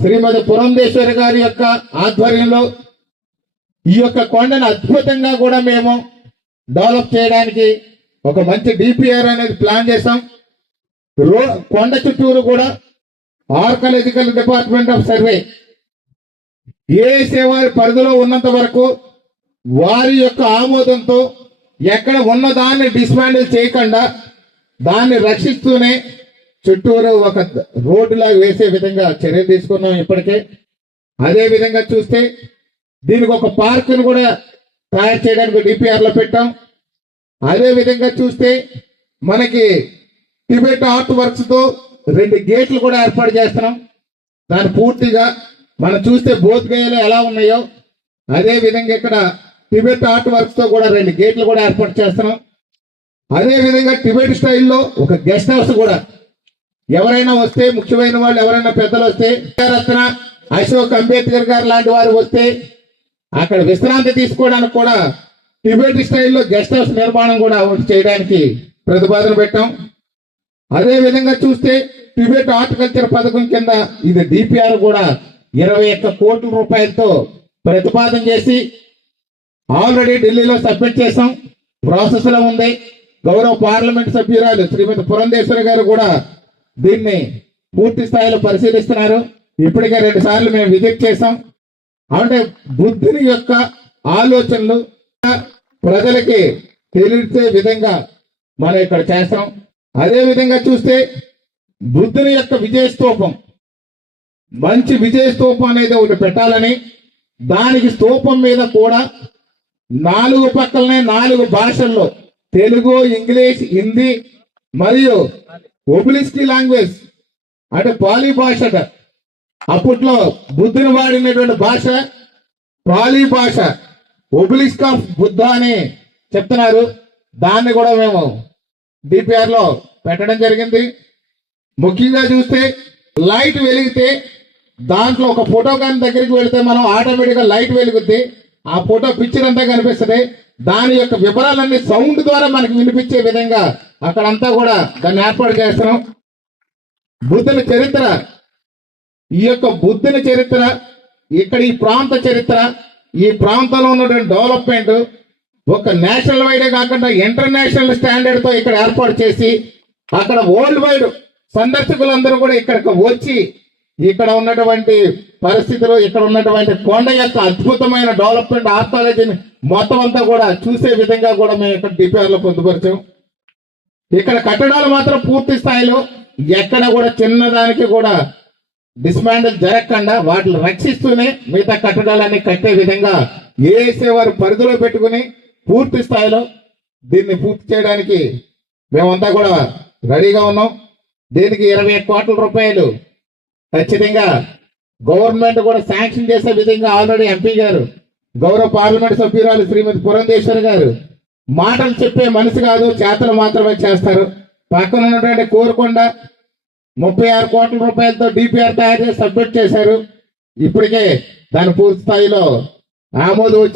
శ్రీమతి పురంధేశ్వరి గారి యొక్క ఆధ్వర్యంలో ఈ యొక్క కొండను అద్భుతంగా కూడా మేము డెవలప్ చేయడానికి ఒక మంచి డిపిఆర్ అనేది ప్లాన్ చేసాం. కొండ చుట్టూరు కూడా ఆర్కలాజికల్ డిపార్ట్మెంట్ ఆఫ్ సర్వే ఏసే వారి పరిధిలో ఉన్నంత వరకు వారి యొక్క ఆమోదంతో ఎక్కడ ఉన్న దాన్ని డిస్మాండిల్ చేయకుండా దాన్ని రక్షిస్తూనే చుట్టూరు ఒక రోడ్డులాగా వేసే విధంగా చర్య తీసుకున్నాం ఇప్పటికే. అదే విధంగా చూస్తే దీనికి ఒక పార్కును కూడా తయారు చేయడానికి డిపిఆర్ లో పెట్టాం. అదే విధంగా చూస్తే మనకి టిబెట్ ఆర్ట్ వర్క్స్ తో 2 గేట్లు కూడా ఏర్పాటు చేస్తున్నాం. దాని పూర్తిగా మనం చూస్తే బోధ్గయలో ఎలా ఉన్నాయో అదే విధంగా ఇక్కడ టిబెట్ ఆర్ట్ వర్క్స్ తో కూడా 2 గేట్లు కూడా ఏర్పాటు చేస్తున్నాం. అదే విధంగా టిబెట్ స్టైల్లో ఒక గెస్ట్ హౌస్ కూడా ఎవరైనా వస్తే, ముఖ్యమైన వాళ్ళు ఎవరైనా పెద్దలు వస్తే, రత్న అశోక్ అంబేద్కర్ గారు లాంటి వారు వస్తే అక్కడ విశ్రాంతి తీసుకోవడానికి కూడా టిబెట్ స్టైల్లో గెస్ట్ హౌస్ నిర్మాణం కూడా చేయడానికి ప్రతిపాదన పెట్టాం. అదే విధంగా చూస్తే టిబెట్ హార్టికల్చర్ పథకం కింద ఇది డిపిఆర్ కూడా 21 కోట్ల రూపాయలతో ప్రతిపాదన చేసి ఆల్రెడీ ఢిల్లీలో సబ్మిట్ చేసాం. ప్రాసెస్ లో ఉంది. గౌరవ పార్లమెంట్ సభ్యురాలు శ్రీమతి పురంధేశ్వరి గారు కూడా దీన్ని పూర్తి స్థాయిలో పరిశీలిస్తున్నారు. ఇప్పటికే 2 సార్లు మేము విజిట్ చేసాం. అంటే బుద్ధుని యొక్క ఆలోచనలు ప్రజలకి తెలిసే విధంగా మనం ఇక్కడ చేస్తాం. అదే విధంగా చూస్తే బుద్ధుని యొక్క విజయ స్తూపం, మంచి విజయ స్తూపం అనేది ఒకటి పెట్టాలని, దానికి స్తూపం మీద కూడా 4 పక్కలనే 4 భాషల్లో తెలుగు, ఇంగ్లీష్, హిందీ మరియు ఒబిలిస్కి లాంగ్వేజ్ అంటే పాలీ భాష, అప్పట్లో బుద్ధుని వాడినటువంటి భాష పాలీ భాష, ఒబిలిస్క్ ఆఫ్ బుద్ధ అని చెప్తున్నారు. దాన్ని కూడా మేము డిపిఆర్ లో పెట్టడం జరిగింది. ముఖ్యంగా చూస్తే లైట్ వెలిగితే దాంట్లో ఒక ఫోటో కానీ దగ్గరికి వెళితే మనం ఆటోమేటిక్ గా లైట్ వెలుగుద్ది. ఆ ఫోటో పిక్చర్ అంతా కనిపిస్తుంది. దాని యొక్క వివరాలన్నీ సౌండ్ ద్వారా మనకి వినిపించే విధంగా అక్కడంతా కూడా దాన్ని ఏర్పాటు చేస్తున్నాం. బుద్ధుని చరిత్ర, ఈ యొక్క బుద్ధుని చరిత్ర, ఇక్కడ ఈ ప్రాంత చరిత్ర, ఈ ప్రాంతంలో ఉన్నటువంటి డెవలప్మెంట్ ఒక నేషనల్ వైడే కాకుండా ఇంటర్నేషనల్ స్టాండర్డ్ తో ఇక్కడ ఏర్పాటు చేసి అక్కడ వరల్డ్ వైడ్ సందర్శకులందరూ కూడా ఇక్కడికి వచ్చి ఇక్కడ ఉన్నటువంటి పరిస్థితులు, ఇక్కడ ఉన్నటువంటి కొండ యొక్క అద్భుతమైన డెవలప్మెంట్ ఆర్కాలజీని మొత్తం అంతా కూడా చూసే విధంగా కూడా మేము ఇక్కడ డిపిఆర్ లో పొందుపరిచాం. ఇక్కడ కట్టడాలు మాత్రం పూర్తి స్థాయిలో ఎక్కడ కూడా చిన్నదానికి కూడా డిస్మాండిల్ జరగకుండా వాటిని రక్షిస్తూనే మిగతా కట్టడాలన్నీ కట్టే విధంగా ఏసే వారు పరిధిలో పెట్టుకుని పూర్తి స్థాయిలో దీన్ని పూర్తి చేయడానికి మేమంతా కూడా రెడీగా ఉన్నాం. దీనికి 21 కోట్ల రూపాయలు ఖచ్చితంగా గవర్నమెంట్ కూడా శాంక్షన్ చేసే విధంగా ఆల్రెడీ ఎంపీ గారు, గౌరవ పార్లమెంట్ సభ్యురాలు శ్రీమతి పురంధేశ్వరి గారు మాటలు చెప్పే మనసు కాదు, చేతలు మాత్రమే చేస్తారు. పక్కన ఉన్నటువంటి కోరుకొండ 36 కోట్ల రూపాయలతో డిపిఆర్ తయారు చేసి సబ్మిట్ చేశారు. ఇప్పటికే దాని పూర్తి స్థాయిలో ఆమోదం వచ్చి